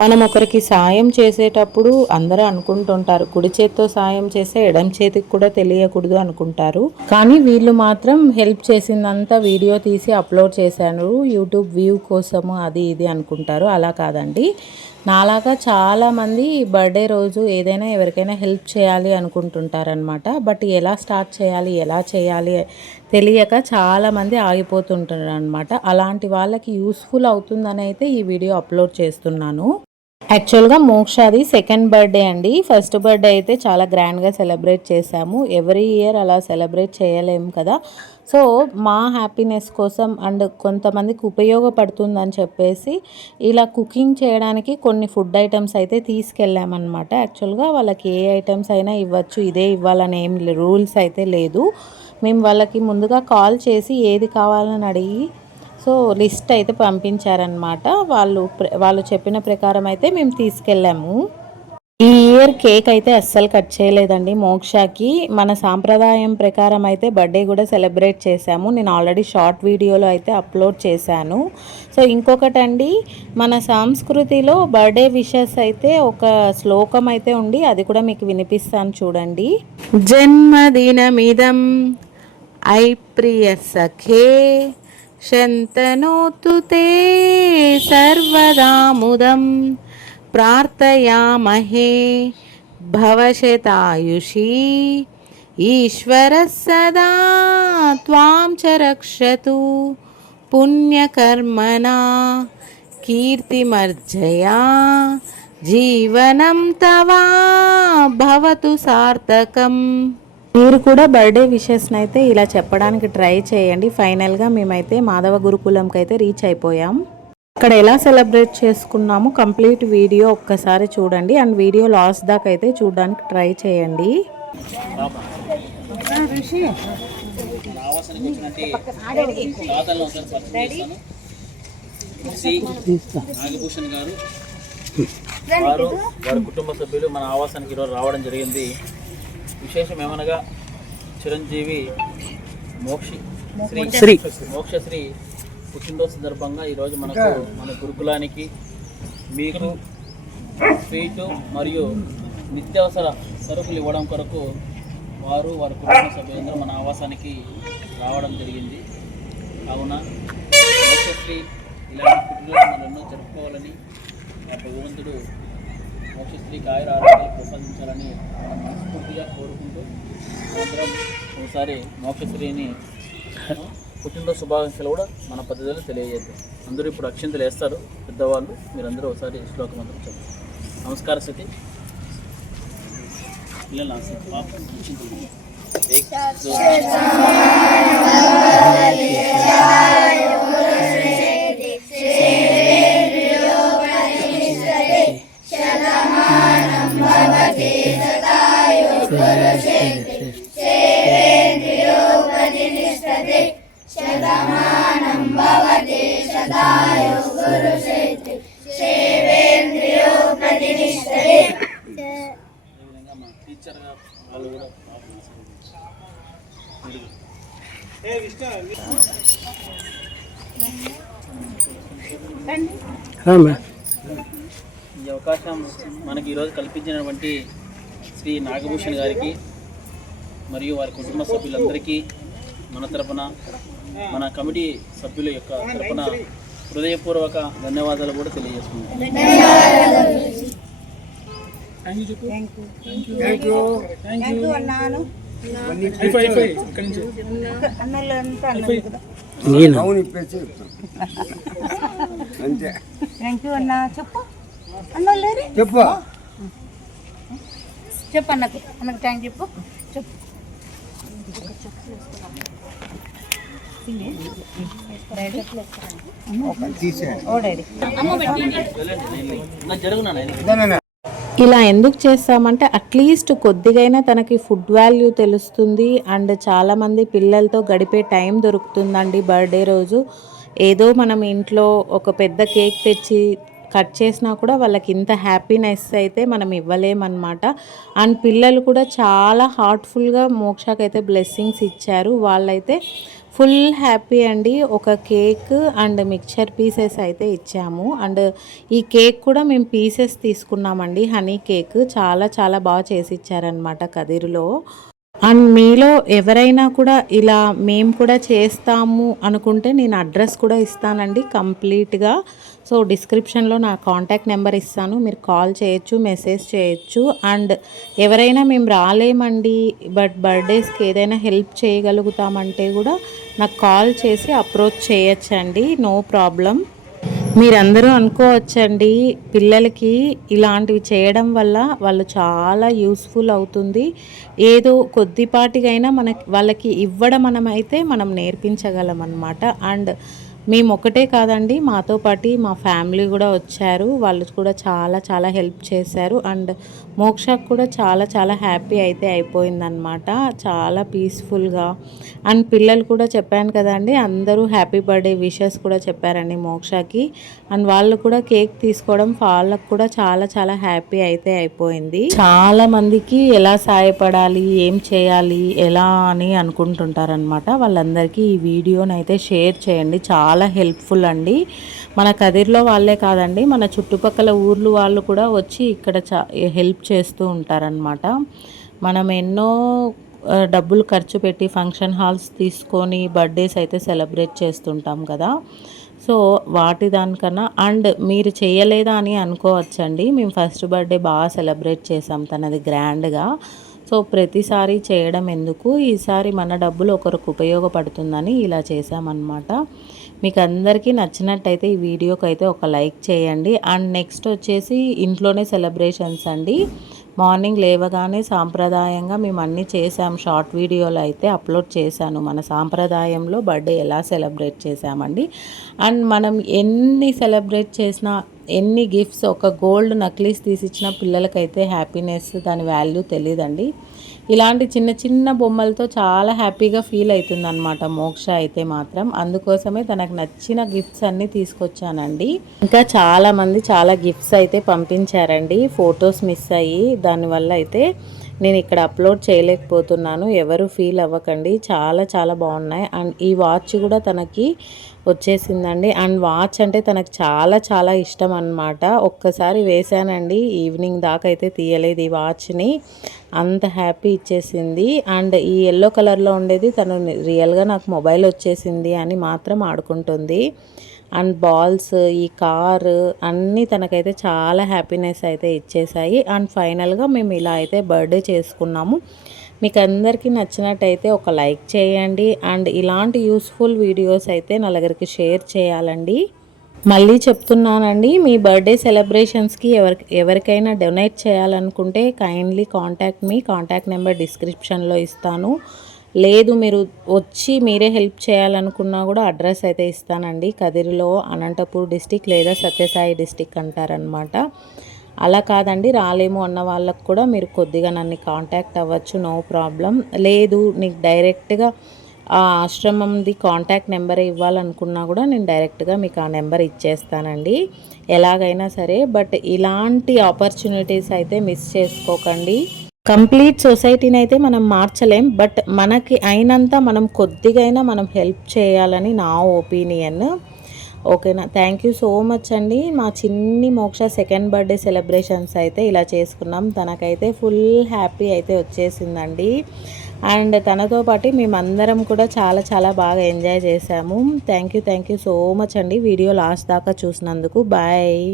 మనం ఒకరికి సాయం చేసేటప్పుడు అందరూ అనుకుంటుంటారు కుడి చేత్తో సాయం చేస్తే ఎడం చేతికి కూడా తెలియకూడదు అనుకుంటారు. కానీ వీళ్ళు మాత్రం హెల్ప్ చేసిందంతా వీడియో తీసి అప్లోడ్ చేశారు యూట్యూబ్ వ్యూ కోసము అది ఇది అనుకుంటారు. అలా కాదండి. నాలాగా చాలామంది బర్త్డే రోజు ఏదైనా ఎవరికైనా హెల్ప్ చేయాలి అనుకుంటుంటారనమాట. బట్ ఎలా స్టార్ట్ చేయాలి, ఎలా చేయాలి తెలియక చాలామంది ఆగిపోతుంటారు అనమాట. అలాంటి వాళ్ళకి యూస్ఫుల్ అవుతుందని అయితే ఈ వీడియో అప్లోడ్ చేస్తున్నాను. యాక్చువల్గా మోక్షాది సెకండ్ బర్త్డే అండి. ఫస్ట్ బర్త్డే అయితే చాలా గ్రాండ్గా సెలబ్రేట్ చేశాము. ఎవ్రీ ఇయర్ అలా సెలబ్రేట్ చేయలేము కదా. సో మా హ్యాపీనెస్ కోసం అండ్ కొంతమందికి ఉపయోగపడుతుందని చెప్పేసి ఇలా కుకింగ్ చేయడానికి కొన్ని ఫుడ్ ఐటమ్స్ అయితే తీసుకెళ్ళామన్నమాట. యాక్చువల్గా వాళ్ళకి ఏ ఐటమ్స్ అయినా ఇవ్వచ్చు, ఇదే ఇవ్వాలని ఏం రూల్స్ అయితే లేదు. మేము వాళ్ళకి ముందుగా కాల్ చేసి ఏది కావాలని అడిగి సో లిస్ట్ అయితే పంపించారనమాట. వాళ్ళు చెప్పిన ప్రకారం అయితే మేము తీసుకెళ్ళాము. ఈ ఇయర్ కేక్ అయితే అస్సలు కట్ చేయలేదండి మోక్షాకి. మన సాంప్రదాయం ప్రకారం అయితే బర్త్డే కూడా సెలబ్రేట్ చేశాము. నేను ఆల్రెడీ షార్ట్ వీడియోలో అయితే అప్లోడ్ చేశాను. సో ఇంకొకటండి, మన సంస్కృతిలో బర్త్డే విషెస్ అయితే ఒక శ్లోకం అయితే ఉండి అది కూడా మీకు వినిపిస్తాను చూడండి. జన్మదినమిదం ఐ ప్రియ సఖే శంతనోతు తే సర్వదాముదం ప్రార్థయామహే భవశతాయుషీ ఈశ్వర సదా త్వాం చ రక్షతు పుణ్యకర్మణా కీర్తిమర్జయా జీవనం తవా భవతు సార్థకం. మీరు కూడా బర్త్డే విషెస్ని అయితే ఇలా చెప్పడానికి ట్రై చేయండి. ఫైనల్గా మేమైతే మాధవ గురుకులంకి అయితే రీచ్ అయిపోయాం. అక్కడ ఎలా సెలబ్రేట్ చేసుకున్నాము కంప్లీట్ వీడియో ఒక్కసారి చూడండి. అండ్ వీడియో లాస్ట్ దాకా అయితే చూడడానికి ట్రై చేయండి. నాగభూషణ్ గారు వారి కుటుంబ సభ్యులు మన ఆవాసానికి ఈరోజు రావడం జరిగింది. విశేషం ఏమనగా చిరంజీవి మోక్షశ్రీ పుట్టినరోజు సందర్భంగా ఈరోజు మనకు మన గురుకులానికి మీకు స్వీటు మరియు నిత్యావసర సరుకులు ఇవ్వడం కొరకు వారి కుటుంబ సభ్యులందరూ మన ఆవాసానికి రావడం జరిగింది. కావున మోక్షశ్రీ ఇలాంటి పుట్టినరోజు మనం ఎన్నో జరుపుకోవాలని భగవంతుడు మోక్షశ్రీకి ఆయుర ఆరోగ్యాలు ప్రసాదించాలని మనం మనస్ఫూర్తిగా కోరుకుంటూ అందరం ఒకసారి మోక్షశ్రీని పుట్టినరోజు శుభాకాంక్షలు కూడా మన పద్ధతిలో తెలియజేద్దాం. అందరూ ఇప్పుడు అక్షింతలు వేస్తారు పెద్దవాళ్ళు. మీరందరూ ఒకసారి శ్లోకం అందరూ చెప్పండి. నమస్కార స్థితి పిల్లలు టీచర్గా వాళ్ళు కూడా ఈ అవకాశం మనకి ఈరోజు కల్పించినటువంటి శ్రీ నాగభూషణ్ గారికి మరియు వారి కుటుంబ సభ్యులందరికీ మన తరపున మన కమిటీ సభ్యుల యొక్క తరపున హృదయపూర్వక ధన్యవాదాలు కూడా తెలియజేసుకుంటాం. చెప్పు అన్నకు థ్యాంక్ చెప్పు చెప్పు. ఇలా ఎందుకు చేస్తామంటే అట్లీస్ట్ కొద్దిగైనా తనకి ఫుడ్ వాల్యూ తెలుస్తుంది. అండ్ చాలామంది పిల్లలతో గడిపే టైం దొరుకుతుందండి. బర్త్డే రోజు ఏదో మనం ఇంట్లో ఒక పెద్ద కేక్ తెచ్చి కట్ చేసినా కూడా వాళ్ళకి ఇంత హ్యాపీనెస్ అయితే మనం ఇవ్వలేమన్నమాట. అండ్ పిల్లలు కూడా చాలా హార్ట్ఫుల్గా మోక్షకైతే బ్లెస్సింగ్స్ ఇచ్చారు. వాళ్ళైతే ఫుల్ హ్యాపీ అండి. ఒక కేక్ అండ్ మిక్చర్ పీసెస్ అయితే ఇచ్చాము. అండ్ ఈ కేక్ కూడా మేము పీసెస్ తీసుకున్నామండి. హనీ కేక్ చాలా చాలా బాగా చేసి ఇచ్చారనమాట కదిరిలో. అండ్ మీలో ఎవరైనా కూడా ఇలా మేము కూడా చేస్తాము అనుకుంటే నేను అడ్రస్ కూడా ఇస్తానండి కంప్లీట్గా. సో డిస్క్రిప్షన్లో నా కాంటాక్ట్ నెంబర్ ఇస్తాను, మీరు కాల్ చేయొచ్చు, మెసేజ్ చేయొచ్చు. అండ్ ఎవరైనా మేము రాలేమండి బట్ బర్త్డేస్కి ఏదైనా హెల్ప్ చేయగలుగుతామంటే కూడా నాకు కాల్ చేసి అప్రోచ్ చేయొచ్చండి, నో ప్రాబ్లం. మీరందరూ అనుకోవచ్చండి పిల్లలకి ఇలాంటివి చేయడం వల్ల వాళ్ళు చాలా యూస్ఫుల్ అవుతుంది, ఏదో కొద్దిపాటికైనా వాళ్ళకి ఇవ్వడం మనమైతే మనం నేర్పించగలం అన్నమాట. అండ్ మేము ఒకటే కాదండి, మాతో పాటు మా ఫ్యామిలీ కూడా వచ్చారు, వాళ్ళు కూడా చాలా చాలా హెల్ప్ చేశారు. అండ్ మోక్షకు కూడా చాలా చాలా హ్యాపీ అయితే అయిపోయిందనమాట, చాలా పీస్ఫుల్గా. అండ్ పిల్లలు కూడా చెప్పాను కదండి, అందరూ హ్యాపీ బర్త్డే విషెస్ కూడా చెప్పారండి మోక్షకి. అండ్ వాళ్ళు కూడా కేక్ తీసుకోవడం వాళ్ళకు కూడా చాలా చాలా హ్యాపీ అయితే అయిపోయింది. చాలా మందికి ఎలా సాయపడాలి, ఏం చేయాలి, ఎలా అని అనుకుంటుంటారనమాట. వాళ్ళందరికీ ఈ వీడియోని అయితే షేర్ చేయండి, చాలా హెల్ప్ఫుల్ అండి. మన కదిర్లో వాళ్ళే కాదండి, మన చుట్టుపక్కల ఊర్లు వాళ్ళు కూడా వచ్చి ఇక్కడ హెల్ప్ చేస్తూ ఉంటారనమాట. మనం ఎన్నో డబ్బులు ఖర్చు పెట్టి ఫంక్షన్ హాల్స్ తీసుకొని బర్త్డేస్ అయితే సెలబ్రేట్ చేస్తుంటాం కదా. సో వాటి దానికన్నా అండ్ మీరు చేయలేదా అని అనుకోవచ్చండి, మేము ఫస్ట్ బర్త్డే బాగా సెలబ్రేట్ చేసాం తనది గ్రాండ్గా. సో ప్రతిసారి చేయడం ఎందుకు, ఈసారి మన డబ్బులు ఒకరికి ఉపయోగపడుతుందని ఇలా చేసామన్నమాట. మీకు అందరికీ నచ్చినట్టయితే ఈ వీడియోకి అయితే ఒక లైక్ చేయండి. అండ్ నెక్స్ట్ వచ్చేసి ఇంట్లోనే సెలబ్రేషన్స్ అండి. మార్నింగ్ లేవగానే సాంప్రదాయంగా మేము అన్నీ చేసాం, షార్ట్ వీడియోలు అయితే అప్లోడ్ చేశాను, మన సాంప్రదాయంలో బర్త్డే ఎలా సెలబ్రేట్ చేసామండి. అండ్ మనం ఎన్ని సెలబ్రేట్ చేసినా, ఎన్ని గిఫ్ట్స్, ఒక గోల్డ్ నక్లీస్ తీసిచ్చిన పిల్లలకైతే హ్యాపీనెస్ దాని వాల్యూ తెలియదండి. ఇలాంటి చిన్న చిన్న బొమ్మలతో చాలా హ్యాపీగా ఫీల్ అవుతుంది అనమాట మోక్ష అయితే మాత్రం. అందుకోసమే తనకు నచ్చిన గిఫ్ట్స్ అన్నీ తీసుకొచ్చానండి. ఇంకా చాలామంది చాలా గిఫ్ట్స్ అయితే పంపించారండి, ఫొటోస్ మిస్ అయ్యి దానివల్ల అయితే నేను ఇక్కడ అప్లోడ్ చేయలేకపోతున్నాను, ఎవరు ఫీల్ అవ్వకండి, చాలా చాలా బాగున్నాయి. అండ్ ఈ వాచ్ కూడా తనకి వచ్చేసిందండి. అండ్ వాచ్ అంటే తనకు చాలా చాలా ఇష్టం అన్నమాట. ఒక్కసారి వేసానండి, ఈవినింగ్ దాకా అయితే తీయలేదు ఈ వాచ్ని, అంత హ్యాపీ ఇచ్చేసింది. అండ్ ఈ ఎల్లో కలర్లో ఉండేది తను రియల్గా నాకు మొబైల్ వచ్చేసింది అని మాత్రం ఆడుకుంటుంది. అండ్ బాల్స్, ఈ కారు అన్నీ తనకైతే చాలా హ్యాపీనెస్ అయితే ఇచ్చేసాయి. అండ్ ఫైనల్గా మేము ఇలా అయితే బర్త్డే చేసుకున్నాము. మీకు అందరికీ నచ్చినట్టయితే ఒక లైక్ చేయండి. అండ్ ఇలాంటి యూస్ఫుల్ వీడియోస్ అయితే నలుగురికి షేర్ చేయాలండి. మళ్ళీ చెప్తున్నానండి, మీ బర్త్డే సెలబ్రేషన్స్కి ఎవరికైనా డొనేట్ చేయాలనుకుంటే kindly contact me, contact number డిస్క్రిప్షన్లో ఇస్తాను. లేదు మీరు వచ్చి మీరే హెల్ప్ చేయాలనుకున్నా కూడా అడ్రస్ అయితే ఇస్తానండి. కదిరిలో అనంతపూర్ డిస్టిక్ లేదా సత్యసాయి డిస్టిక్ అంటారనమాట. అలా కాదండి రాలేము అన్న వాళ్ళకు కూడా మీరు కొద్దిగా నన్ను కాంటాక్ట్ అవ్వచ్చు, నో ప్రాబ్లం. లేదు నీకు డైరెక్ట్గా ఆ ఆశ్రమంది కాంటాక్ట్ నెంబర్ ఇవ్వాలనుకున్నా కూడా నేను డైరెక్ట్గా మీకు ఆ నెంబర్ ఇచ్చేస్తానండి ఎలాగైనా సరే. బట్ ఇలాంటి ఆపర్చునిటీస్ అయితే మిస్ చేసుకోకండి. కంప్లీట్ సొసైటీని అయితే మనం మార్చలేం, బట్ మనకి అయినంత మనం కొద్దిగైనా మనం హెల్ప్ చేయాలని నా ఒపీనియన్. ఓకేనా, థ్యాంక్ యూ సో మచ్ అండి. మా చిన్ని మోక్ష సెకండ్ బర్త్డే సెలబ్రేషన్స్ అయితే ఇలా చేసుకున్నాం, తనకైతే ఫుల్ హ్యాపీ అయితే వచ్చేసిందండి. అండ్ తనతో పాటు మేమందరం కూడా చాలా చాలా బాగా ఎంజాయ్ చేసాము. థ్యాంక్ యూ సో మచ్ అండి వీడియో లాస్ట్ దాకా చూసినందుకు. బాయ్.